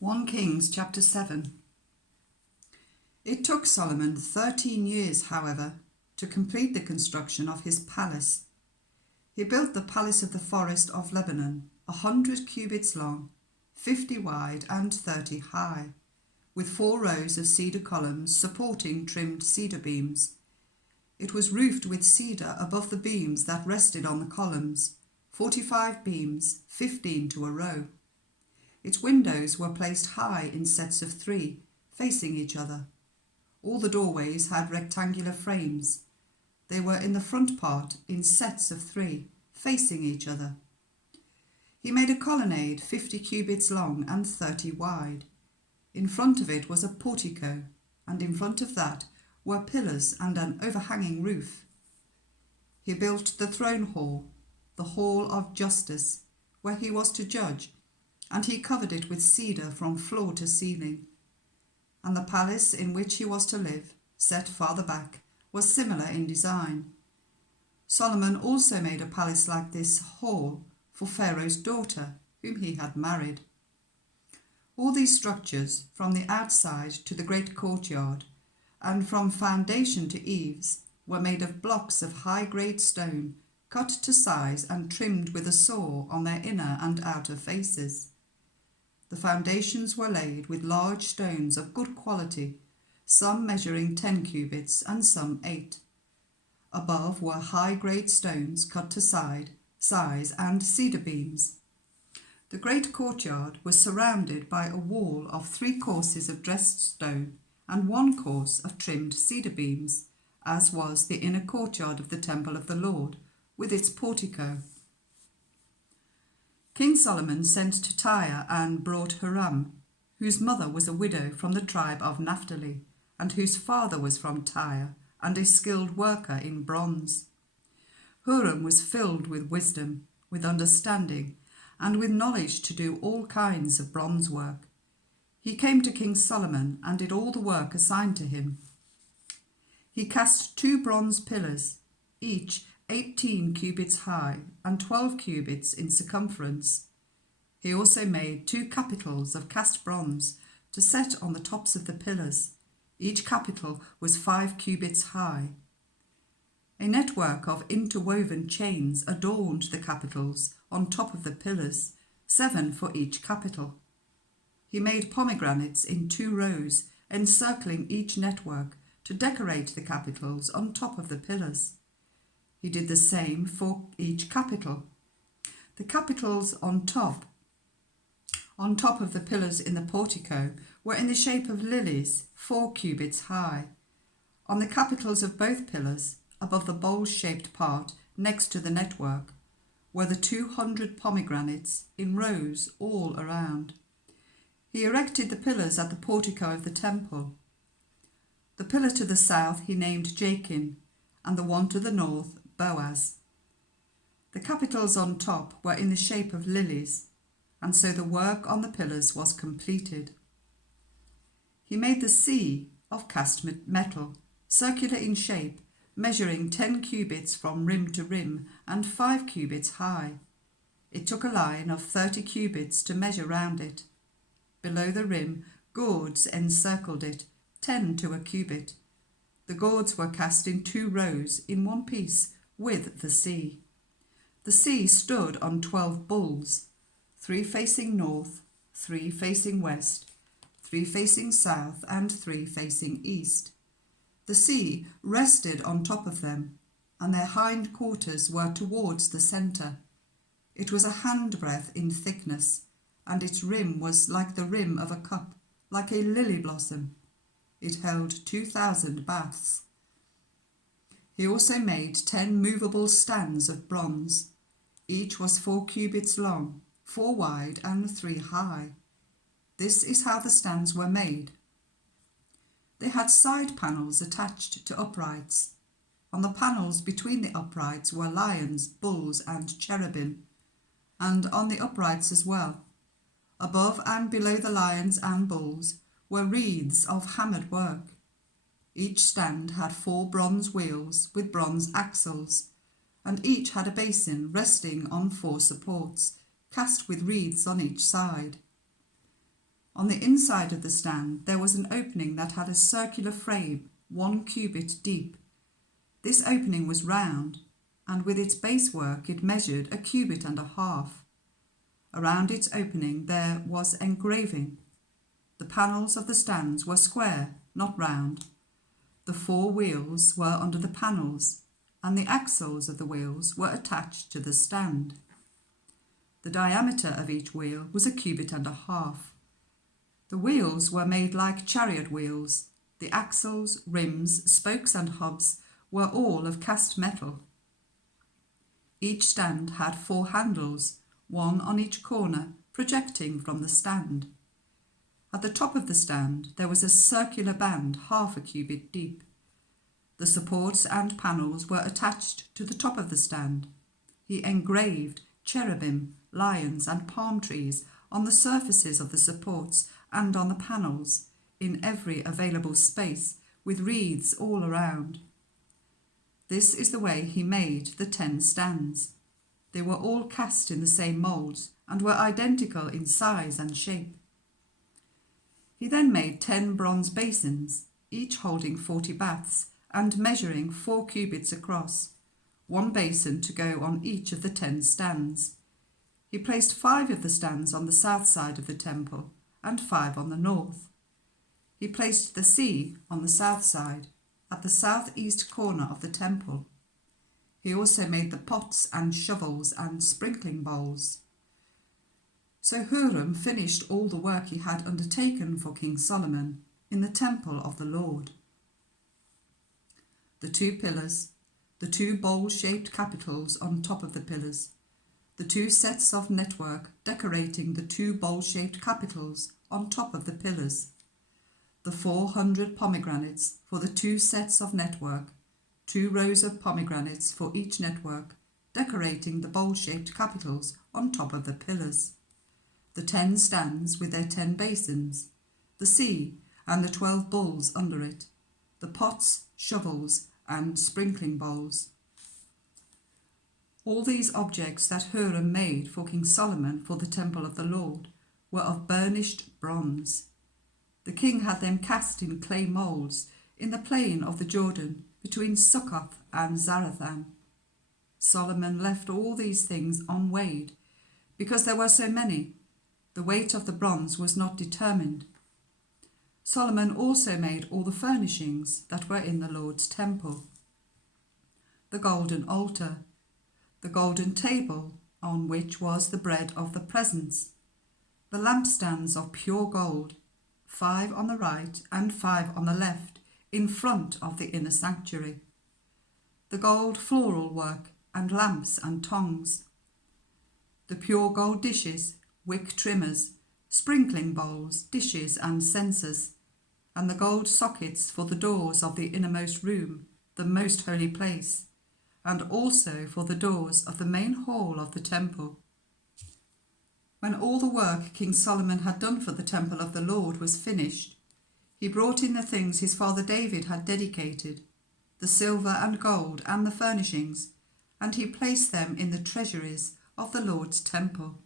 1 Kings chapter 7. It took Solomon 13 years, however, to complete the construction of his palace. He built the palace of the forest of Lebanon, 100 cubits long, 50 wide and 30 high, with 4 rows of cedar columns supporting trimmed cedar beams. It was roofed with cedar above the beams that rested on the columns, 45 beams, 15 to a row. Its windows were placed high in sets of 3, facing each other. All the doorways had rectangular frames. They were in the front part in sets of 3, facing each other. He made a colonnade 50 cubits long and 30 wide. In front of it was a portico, and in front of that were pillars and an overhanging roof. He built the throne hall, the hall of justice, where he was to judge, and he covered it with cedar from floor to ceiling. And the palace in which he was to live, set farther back, was similar in design. Solomon also made a palace like this hall for Pharaoh's daughter, whom he had married. All these structures, from the outside to the great courtyard, and from foundation to eaves, were made of blocks of high-grade stone, cut to size and trimmed with a saw on their inner and outer faces. The foundations were laid with large stones of good quality, some measuring 10 cubits and some 8. Above were high-grade stones cut to size and cedar beams. The great courtyard was surrounded by a wall of 3 courses of dressed stone and 1 course of trimmed cedar beams, as was the inner courtyard of the temple of the Lord, with its portico. King Solomon sent to Tyre and brought Huram, whose mother was a widow from the tribe of Naphtali, and whose father was from Tyre, and a skilled worker in bronze. Huram was filled with wisdom, with understanding, and with knowledge to do all kinds of bronze work. He came to King Solomon and did all the work assigned to him. He cast 2 bronze pillars, each 18 cubits high and 12 cubits in circumference. He also made 2 capitals of cast bronze to set on the tops of the pillars. Each capital was 5 cubits high. A network of interwoven chains adorned the capitals on top of the pillars, 7 for each capital. He made pomegranates in 2 rows, encircling each network to decorate the capitals on top of the pillars. He did the same for each capital. The capitals on top of the pillars in the portico were in the shape of lilies, 4 cubits high. On the capitals of both pillars, above the bowl-shaped part next to the network, were the 200 pomegranates in rows all around. He erected the pillars at the portico of the temple. The pillar to the south he named Jachin, and the one to the north Boaz. The capitals on top were in the shape of lilies, and so the work on the pillars was completed. He made the sea of cast metal, circular in shape, measuring 10 cubits from rim to rim and 5 cubits high. It took a line of 30 cubits to measure round it. Below the rim, gourds encircled it, 10 to a cubit. The gourds were cast in 2 rows in one piece with the sea. The sea stood on 12 bulls, 3 facing north, 3 facing west, 3 facing south, and 3 facing east. The sea rested on top of them, and their hind quarters were towards the centre. It was a handbreadth in thickness, and its rim was like the rim of a cup, like a lily blossom. It held 2,000 baths. He also made 10 movable stands of bronze. Each was 4 cubits long, 4 wide, and 3 high. This is how the stands were made. They had side panels attached to uprights. On the panels between the uprights were lions, bulls, and cherubim, and on the uprights as well. Above and below the lions and bulls were wreaths of hammered work. Each stand had 4 bronze wheels with bronze axles, and each had a basin resting on 4 supports, cast with wreaths on each side. On the inside of the stand there was an opening that had a circular frame 1 cubit deep. This opening was round, and with its basework it measured 1.5 cubits. Around its opening there was engraving. The panels of the stands were square, not round. The 4 wheels were under the panels, and the axles of the wheels were attached to the stand. The diameter of each wheel was 1.5 cubits. The wheels were made like chariot wheels. The axles, rims, spokes and hubs were all of cast metal. Each stand had 4 handles, 1 on each corner, projecting from the stand. At the top of the stand there was a circular band 0.5 cubit deep. The supports and panels were attached to the top of the stand. He engraved cherubim, lions and palm trees on the surfaces of the supports and on the panels, in every available space, with wreaths all around. This is the way he made the 10 stands. They were all cast in the same moulds and were identical in size and shape. He then made 10 bronze basins, each holding 40 baths and measuring 4 cubits across, 1 basin to go on each of the 10 stands. He placed 5 of the stands on the south side of the temple and 5 on the north. He placed the sea on the south side, at the southeast corner of the temple. He also made the pots and shovels and sprinkling bowls. So Huram finished all the work he had undertaken for King Solomon in the temple of the Lord. The 2 pillars, the 2 bowl-shaped capitals on top of the pillars, the 2 sets of network decorating the 2 bowl-shaped capitals on top of the pillars, the 400 pomegranates for the 2 sets of network, 2 rows of pomegranates for each network, decorating the bowl-shaped capitals on top of the pillars, the 10 stands with their 10 basins, the sea and the 12 bowls under it, the pots, shovels and sprinkling bowls. All these objects that Huram made for King Solomon for the temple of the Lord were of burnished bronze. The king had them cast in clay moulds in the plain of the Jordan between Succoth and Zarethan. Solomon left all these things unweighed, because there were so many. The weight of the bronze was not determined. Solomon also made all the furnishings that were in the Lord's temple: the golden altar, the golden table on which was the bread of the presence, the lampstands of pure gold, 5 on the right and 5 on the left, in front of the inner sanctuary, the gold floral work and lamps and tongs, the pure gold dishes, wick trimmers, sprinkling bowls, dishes and censers, and the gold sockets for the doors of the innermost room, the most holy place, and also for the doors of the main hall of the temple. When all the work King Solomon had done for the temple of the Lord was finished, he brought in the things his father David had dedicated, the silver and gold and the furnishings, and he placed them in the treasuries of the Lord's temple.